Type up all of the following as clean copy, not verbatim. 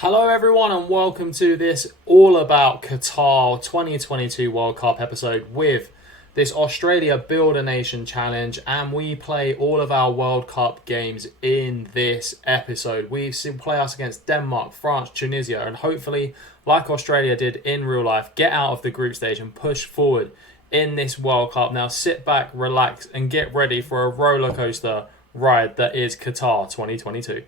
Hello everyone and welcome to this all about Qatar 2022 World Cup episode with this Australia Build a Nation challenge, and we play all of our World Cup games in this episode. We play us against Denmark, France, Tunisia, and hopefully, like Australia did in real life, get out of the group stage and push forward in this World Cup. Now sit back, relax and get ready for a roller coaster ride that is Qatar 2022.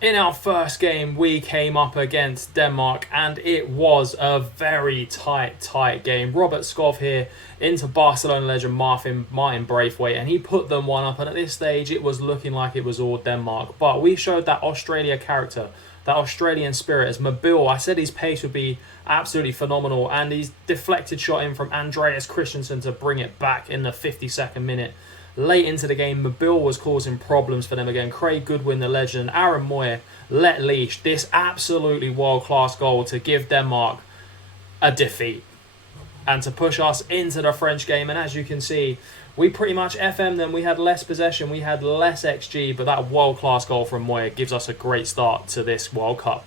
In our first game, we came up against Denmark, and it was a very tight game. Robert Skov here into Barcelona legend Martin Braithwaite, and he put them one up, and at this stage, it was looking like it was all Denmark. But we showed that Australia character, that Australian spirit, as Mabil, I said his pace would be absolutely phenomenal, and he's deflected shot in from Andreas Christensen to bring it back in the 52nd minute. Late into the game, Mabil was causing problems for them again. Craig Goodwin, the legend, Aaron Moyer let leash this absolutely world-class goal to give Denmark a defeat and to push us into the French game. And as you can see, we pretty much FM'd them. We had less possession, we had less XG, but that world-class goal from Moyer gives us a great start to this World Cup.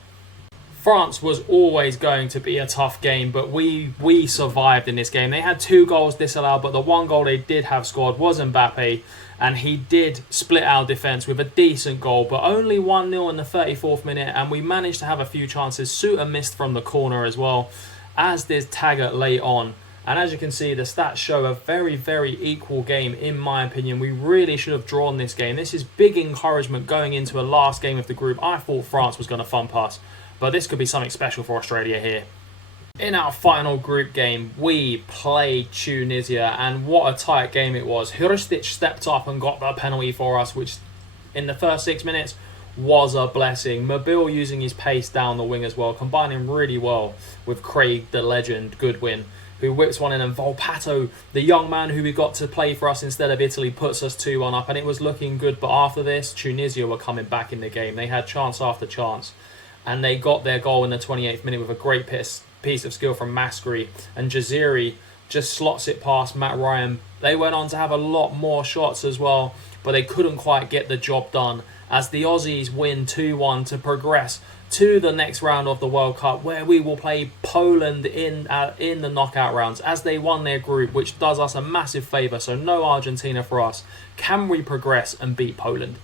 France was always going to be a tough game, but we survived in this game. They had 2 goals disallowed, but the 1 goal they did have scored was Mbappe, and he did split our defence with a decent goal, but only 1-0 in the 34th minute, and we managed to have a few chances. Suter missed from the corner as well, as did Taggart late on. And as you can see, the stats show a very equal game, in my opinion. We really should have drawn this game. This is big encouragement going into a last game of the group. I thought France was going to thump us, but this could be something special for Australia here. In our final group game, we played Tunisia, and what a tight game it was. Hristic stepped up and got the penalty for us, which in the first 6 minutes was a blessing. Mabil using his pace down the wing as well, combining really well with Craig, the legend, Goodwin, who whips one in, and Volpato, the young man who we got to play for us instead of Italy, puts us 2-1 up, and it was looking good. But after this, Tunisia were coming back in the game. They had chance after chance, and they got their goal in the 28th minute with a great piece of skill from Mascari, and Jaziri just slots it past Matt Ryan. They went on to have a lot more shots as well, but they couldn't quite get the job done, as the Aussies win 2-1 to progress to the next round of the World Cup, where we will play Poland in the knockout rounds, as they won their group, which does us a massive favour. So no Argentina for us. Can we progress and beat Poland?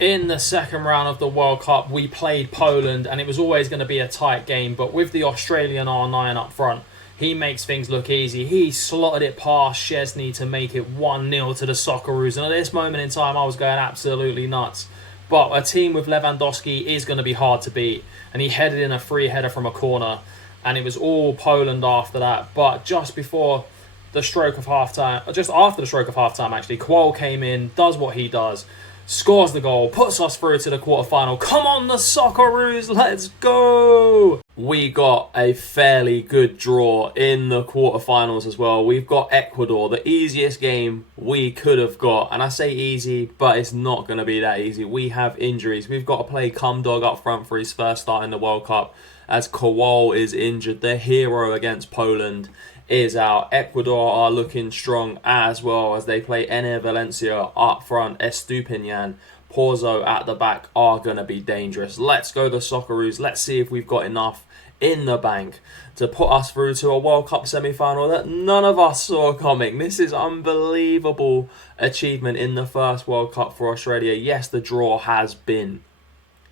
In the second round of the World Cup, we played Poland, and it was always going to be a tight game, but with the Australian R9 up front, he makes things look easy. He slotted it past Szczesny to make it 1-0 to the Socceroos, and at this moment in time, I was going absolutely nuts. But a team with Lewandowski is going to be hard to beat, and he headed in a free header from a corner, and it was all Poland after that. But just before the stroke of half-time, just after the stroke of half-time actually, Qual came in, does what he does, scores the goal, puts us through to the quarterfinal. Come on, the Socceroos, let's go! We got a fairly good draw in the quarterfinals as well. We've got Ecuador, the easiest game we could have got. And I say easy, but it's not going to be that easy. We have injuries. We've got to play Cumdog up front for his first start in the World Cup, as Kowal is injured. The hero against Poland is out. Ecuador are looking strong as well, as they play Ener Valencia up front. Estupinian, Porzo at the back are going to be dangerous. Let's go the Socceroos. Let's see if we've got enough in the bank to put us through to a World Cup semi-final that none of us saw coming. This is unbelievable achievement in the first World Cup for Australia. Yes, the draw has been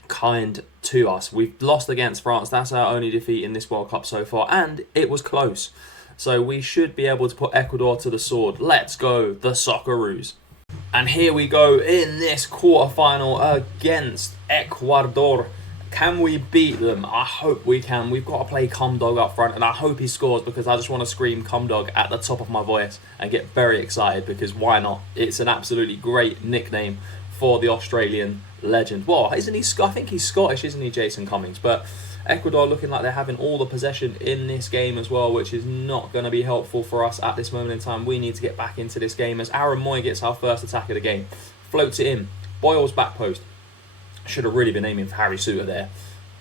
kind to us. We've lost against France. That's our only defeat in this World Cup so far, and it was close. So we should be able to put Ecuador to the sword. Let's go, the Socceroos. And here we go in this quarterfinal against Ecuador. Can we beat them? I hope we can. We've got to play Cumdog up front, and I hope he scores, because I just want to scream Cumdog at the top of my voice and get very excited, because why not? It's an absolutely great nickname for the Australian legend. Well, isn't he? I think he's Scottish, isn't he, Jason Cummings? But Ecuador looking like they're having all the possession in this game as well, which is not going to be helpful for us at this moment in time. We need to get back into this game, as Aaron Moy gets our first attack of the game. Floats it in. Boyle's back post. Should have really been aiming for Harry Suter there.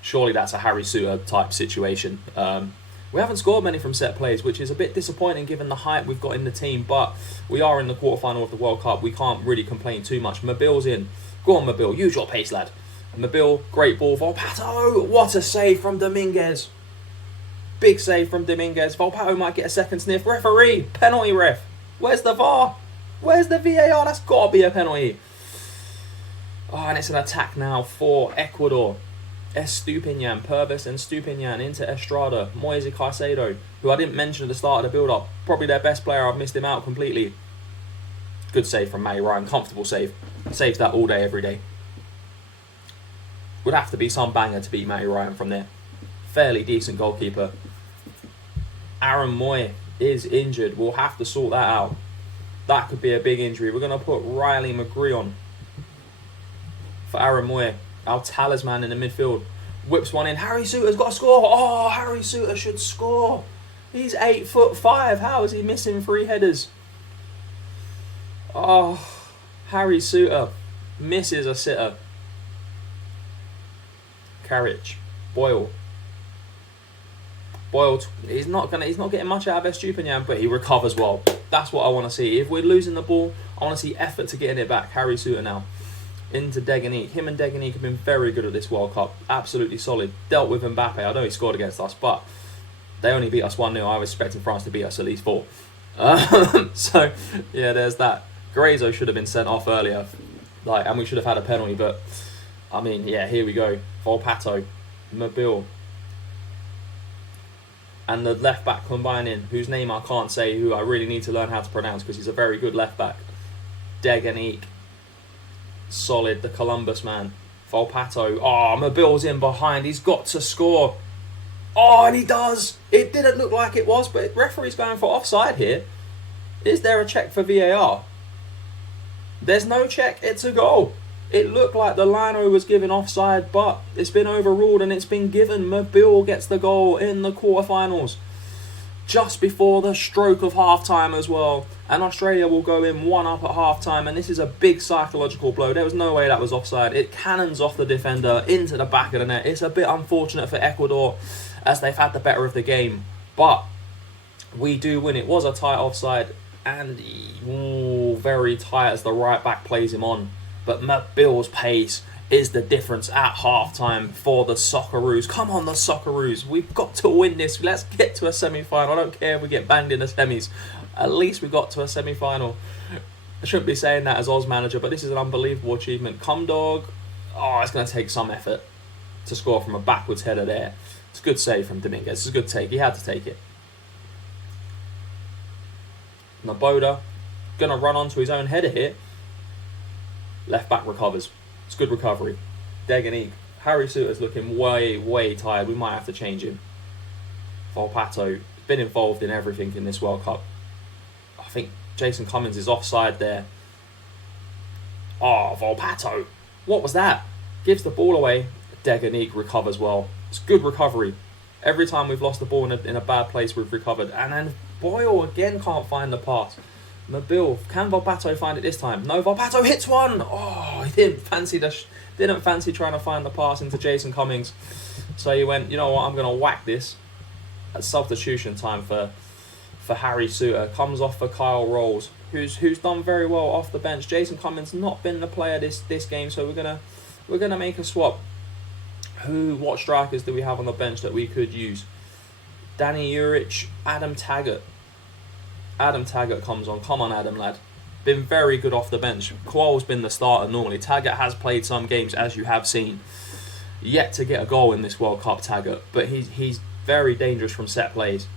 Surely that's a Harry Suter type situation. We haven't scored many from set plays, which is a bit disappointing given the hype we've got in the team, but we are in the quarterfinal of the World Cup. We can't really complain too much. Mabil's in. Go on, Mabil. Use your pace, lad. Mobile, great ball. Volpato, what a save from Dominguez. Big save from Dominguez. Volpato might get a second sniff. Referee, penalty ref. Where's the VAR? Where's the VAR? That's got to be a penalty. Oh, and it's an attack now for Ecuador. Estupinian, Purvis and Stupinian into Estrada. Moise Caicedo, who I didn't mention at the start of the build-up. Probably their best player. I've missed him out completely. Good save from Matty Ryan. Comfortable save. Saves that all day, every day. Would have to be some banger to beat Matty Ryan from there. Fairly decent goalkeeper. Aaron Moy is injured. We'll have to sort that out. That could be a big injury. We're going to put Riley McGree on for Aaron Moy, our talisman in the midfield. Whips one in. Harry Souttar's got to score. Oh, Harry Souttar should score. He's 8'5". How is he missing 3 headers? Oh, Harry Souttar misses a sitter. Carriage, Boyle, he's not getting much out of Estupinian, but he recovers well. That's what I want to see. If we're losing the ball, I want to see effort to getting it back. Harry Souttar now into Deganique. Him and Deganique have been very good at this World Cup. Absolutely solid. Dealt with Mbappe. I know he scored against us, but they only beat us 1-0. I was expecting France to beat us at least 4. So yeah, there's that. Grazo should have been sent off earlier, and we should have had a penalty. But I mean, yeah, here we go. Volpato, Mobile, and the left back combining, whose name I can't say, who I really need to learn how to pronounce because he's a very good left back. Deganique, solid, the Columbus man. Volpato, oh, Mobile's in behind, he's got to score. Oh, and he does. It didn't look like it was, but referee's going for offside here. Is there a check for VAR? There's no check, it's a goal. It looked like the lino was given offside, but it's been overruled and it's been given. Mobile gets the goal in the quarterfinals, just before the stroke of half-time as well. And Australia will go in 1-up at half-time, and this is a big psychological blow. There was no way that was offside. It cannons off the defender into the back of the net. It's a bit unfortunate for Ecuador, as they've had the better of the game. But we do win. It was a tight offside, and very tight as the right back plays him on. But Mobile's pace is the difference at half-time for the Socceroos. Come on, the Socceroos. We've got to win this. Let's get to a semi-final. I don't care if we get banged in the semis. At least we got to a semi-final. I shouldn't be saying that as Oz manager, but this is an unbelievable achievement. Come dog. Oh, it's going to take some effort to score from a backwards header there. It's a good save from Dominguez. It's a good take. He had to take it. Naboda going to run onto his own header here. Left back recovers. It's good recovery. Deganique. Harry Souttar's looking way tired. We might have to change him. Volpato has been involved in everything in this World Cup. I think Jason Cummins is offside there. Oh, Volpato. What was that? Gives the ball away. Deganique recovers well. It's good recovery. Every time we've lost the ball in a bad place, we've recovered. And then Boyle again can't find the pass. Mobile, can Volpato find it this time? No, Volpato hits one. Oh, he didn't fancy trying to find the pass into Jason Cummings. So he went, you know what, I'm going to whack this. At substitution time for Harry Souttar. Comes off for Kyle Rolls, who's done very well off the bench. Jason Cummings not been the player this game, so we're gonna make a swap. What strikers do we have on the bench that we could use? Danny Juric, Adam Taggart. Adam Taggart comes on. Come on, Adam, lad. Been very good off the bench. Qual's been the starter normally. Taggart has played some games, as you have seen. Yet to get a goal in this World Cup, Taggart. But he's very dangerous from set plays.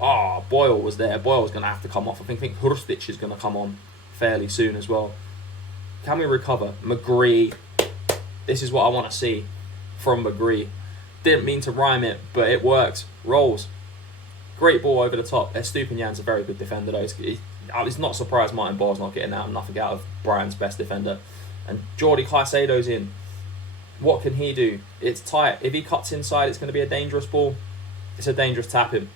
Oh, Boyle was there. Boyle's going to have to come off. I think Hrstic is going to come on fairly soon as well. Can we recover? McGree. This is what I want to see from McGree. Didn't mean to rhyme it, but it works. Rolls. Great ball over the top. Estupinian's a very good defender though. I was not surprised Martin Boyle's not getting nothing out of Brian's best defender. And Jordi Caicedo's in. What can he do? It's tight. If he cuts inside, it's going to be a dangerous ball. It's a dangerous tap-in.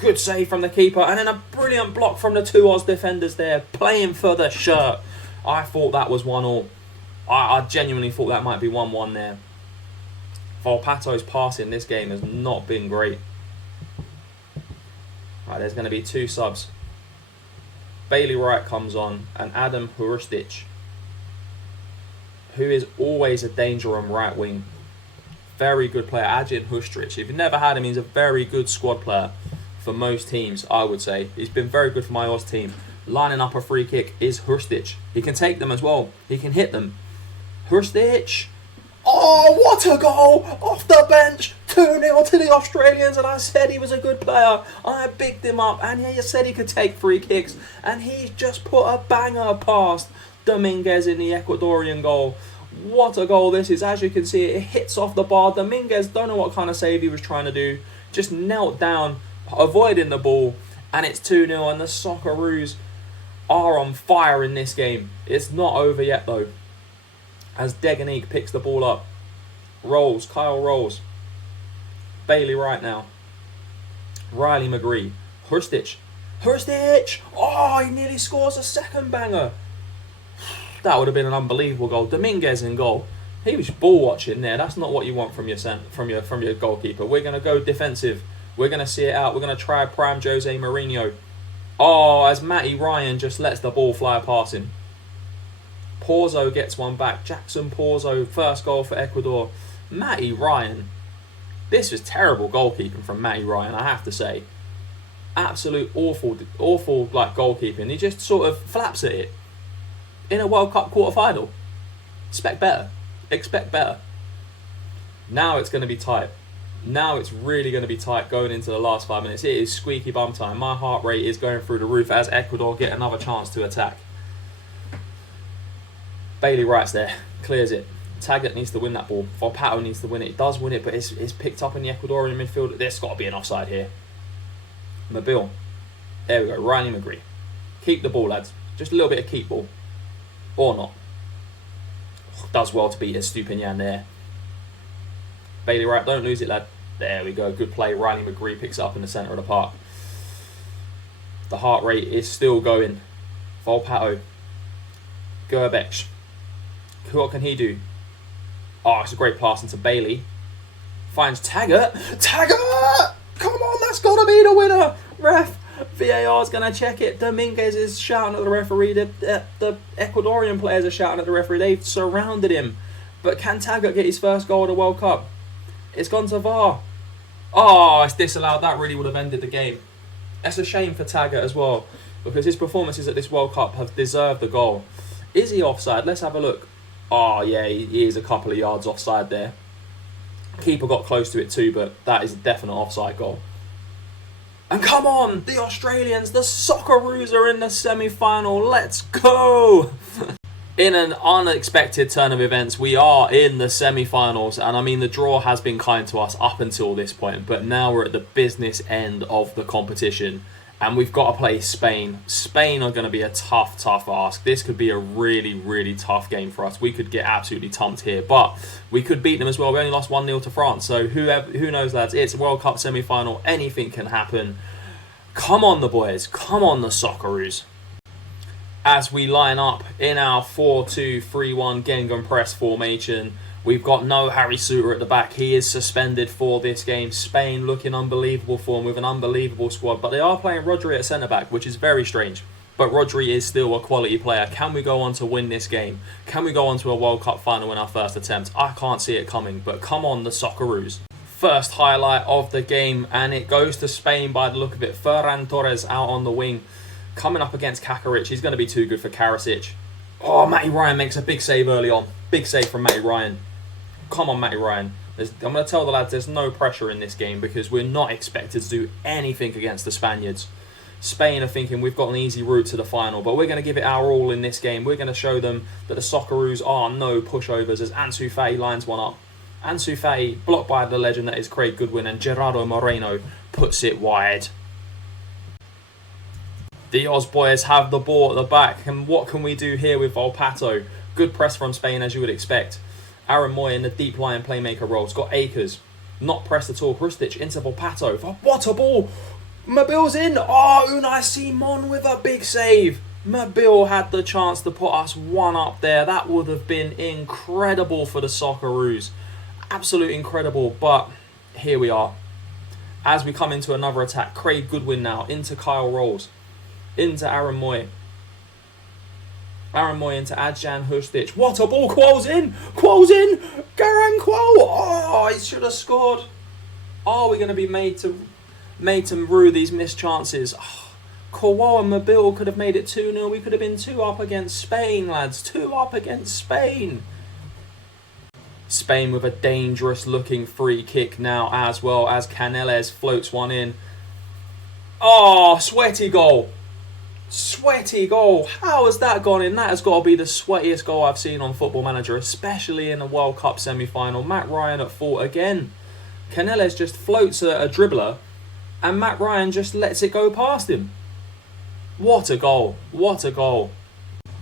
Good save from the keeper. And then a brilliant block from the 2 Oz defenders there. Playing for the shirt. I thought that was 1-1. I genuinely thought that might be 1-1 there. Volpato's passing this game has not been great. Right, there's going to be 2 subs. Bailey Wright comes on and Adam Hrstic, who is always a danger on right wing. Very good player, Ajin Hustric. If you've never had him, he's a very good squad player for most teams, I would say. He's been very good for my Oz team. Lining up a free kick is Hustric. He can take them as well. He can hit them. Hustric. Oh, what a goal! Off the bench. 2-0 to the Australians, and I said he was a good player. I bigged him up, and he said he could take free kicks, and he's just put a banger past Dominguez in the Ecuadorian goal. What a goal this is. As you can see, it hits off the bar. Dominguez, don't know what kind of save he was trying to do. Just knelt down, avoiding the ball. And it's 2-0, and the Socceroos are on fire in this game. It's not over yet, though. As Deganique picks the ball up. Rolls, Kyle rolls. Bailey right now. Riley McGree. Hurstic. Oh, he nearly scores a second banger. That would have been an unbelievable goal. Dominguez in goal. He was ball watching there. That's not what you want from your goalkeeper. We're gonna go defensive. We're gonna see it out. We're gonna try prime Jose Mourinho. Oh, as Matty Ryan just lets the ball fly past him. Porzo gets one back. Jackson Porzo, first goal for Ecuador. Matty Ryan. This was terrible goalkeeping from Matty Ryan, I have to say. Absolute awful like goalkeeping. He just sort of flaps at it. In a World Cup quarter-final. Expect better. Now it's going to be tight. Now it's really going to be tight going into the last 5 minutes. It is squeaky bum time. My heart rate is going through the roof as Ecuador get another chance to attack. Bailey Wright's there. Clears it. Taggart needs to win that ball. Volpato needs to win it. It does win it, but it's picked up in the Ecuadorian midfield. There's got to be an offside here. Mobile. There we go. Riley McGree. Keep the ball, lads. Just a little bit of keep ball. Or not. Does well to beat Estupinian there. Bailey Wright, don't lose it, lad. There we go. Good play. Riley McGree picks it up in the centre of the park. The heart rate is still going. Volpato. Gerbeck. What can he do? Oh, it's a great pass into Bailey. Finds Taggart. Come on, that's got to be the winner. Ref. VAR's going to check it. Dominguez is shouting at the referee. The Ecuadorian players are shouting at the referee. They've surrounded him. But can Taggart get his first goal of the World Cup? It's gone to VAR. Oh, it's disallowed. That really would have ended the game. That's a shame for Taggart as well, because his performances at this World Cup have deserved the goal. Is he offside? Let's have a look. Oh, yeah, he is a couple of yards offside there. Keeper got close to it too, but that is a definite offside goal. And come on, the Australians, the Socceroos are in the semi-final. Let's go! In an unexpected turn of events, we are in the semi-finals. And I mean, the draw has been kind to us up until this point. But now we're at the business end of the competition. And we've got to play Spain. Spain are going to be a tough ask. This could be a really, really tough game for us. We could get absolutely thumped here. But we could beat them as well. We only lost 1-0 to France. So who knows, lads? It's a World Cup semi-final. Anything can happen. Come on, the boys. Come on, the Socceroos. As we line up in our 4-2-3-1 Gengen press formation, we've got no Harry Souttar at the back. He is suspended for this game. Spain looking unbelievable form with an unbelievable squad. But they are playing Rodri at centre-back, which is very strange. But Rodri is still a quality player. Can we go on to win this game? Can we go on to a World Cup final in our first attempt? I can't see it coming, but come on, the Socceroos. First highlight of the game, and it goes to Spain by the look of it. Ferran Torres out on the wing. Coming up against Kakaric. He's going to be too good for Karasic. Oh, Matty Ryan makes a big save early on. Big save from Matty Ryan. Come on, Matty Ryan. I'm going to tell the lads there's no pressure in this game because we're not expected to do anything against the Spaniards. Spain are thinking we've got an easy route to the final, but we're going to give it our all in this game. We're going to show them that the Socceroos are no pushovers as Ansu Fati lines one up. Ansu Fati, blocked by the legend that is Craig Goodwin, and Gerardo Moreno puts it wide. The Oz boys have the ball at the back, and what can we do here with Volpato? Good press from Spain, as you would expect. Aaron Moy in the deep line playmaker role. It's got Akers. Not pressed at all. Hrustic into Volpato. What a ball! Mobile's in. Oh, Unai Simon with a big save. Mobile had the chance to put us one up there. That would have been incredible for the Socceroos. Absolutely incredible, but here we are. As we come into another attack, Craig Goodwin now into Kyle Rolls. Into Aaron Moy. Aaron Moy into Adjan Hustic. What a ball! Quole's in! Quole's in! Garang Quole! Oh, he should have scored. Are we going to be made to rue these missed chances? Oh, Quole and Mobile could have made it 2-0. We could have been 2 up against Spain, lads. 2 up against Spain. Spain with a dangerous looking free kick now, as well as Canelles floats one in. Oh, sweaty goal. Sweaty goal. How has that gone in? That has got to be the sweatiest goal I've seen on Football Manager, especially in a World Cup semi-final. Matt Ryan at fault again. Canelles just floats a dribbler and Matt Ryan just lets it go past him. What a goal. What a goal.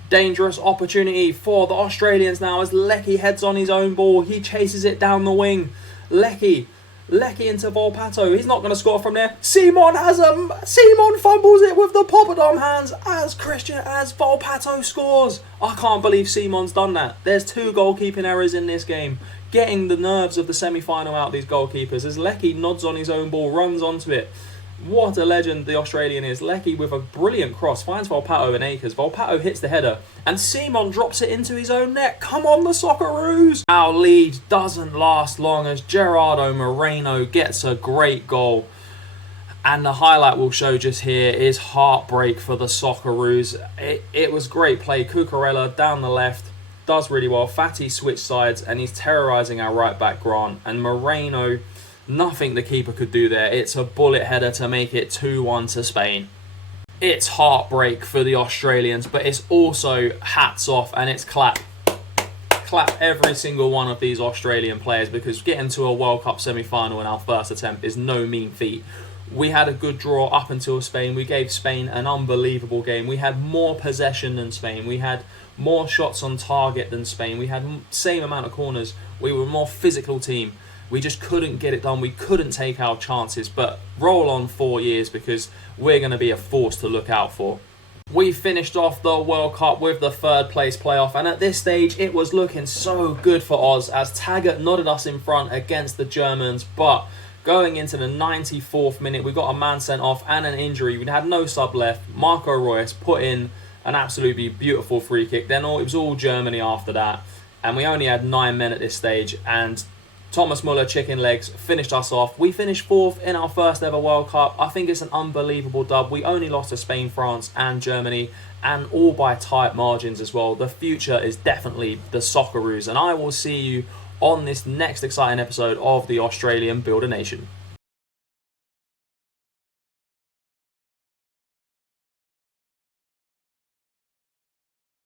Dangerous opportunity for the Australians now as Leckie heads on his own ball. He chases it down the wing. Leckie into Volpato. He's not going to score from there. Simon fumbles it with the poppadom hands as Volpato scores. I can't believe Simon's done that. There's 2 goalkeeping errors in this game. Getting the nerves of the semi-final out, these goalkeepers, as Leckie nods on his own ball, runs onto it. What a legend the Australian is. Leckie with a brilliant cross finds Volpato and Akers. Volpato hits the header and Simon drops it into his own net. Come on, the Socceroos! Our lead doesn't last long as Gerardo Moreno gets a great goal. And the highlight we'll show just here is heartbreak for the Socceroos. It was great play. Cucurella down the left does really well. Fatty switched sides and he's terrorising our right back Grant. And Moreno, nothing the keeper could do there. It's a bullet header to make it 2-1 to Spain. It's heartbreak for the Australians, but it's also hats off and it's clap. Clap every single one of these Australian players, because getting to a World Cup semi-final in our first attempt is no mean feat. We had a good draw up until Spain. We gave Spain an unbelievable game. We had more possession than Spain. We had more shots on target than Spain. We had same amount of corners. We were a more physical team. We just couldn't get it done. We couldn't take our chances. But roll on 4 years, because we're going to be a force to look out for. We finished off the World Cup with the 3rd place playoff, and at this stage it was looking so good for Oz as Taggart nodded us in front against the Germans. But going into the 94th minute, we got a man sent off and an injury. We had no sub left. Marco Reus put in an absolutely beautiful free kick. Then it was all Germany after that, and we only had 9 men at this stage, and Thomas Muller, chicken legs, finished us off. We finished 4th in our first ever World Cup. I think it's an unbelievable dub. We only lost to Spain, France and Germany, and all by tight margins as well. The future is definitely the Socceroos, and I will see you on this next exciting episode of the Australian Build a Nation.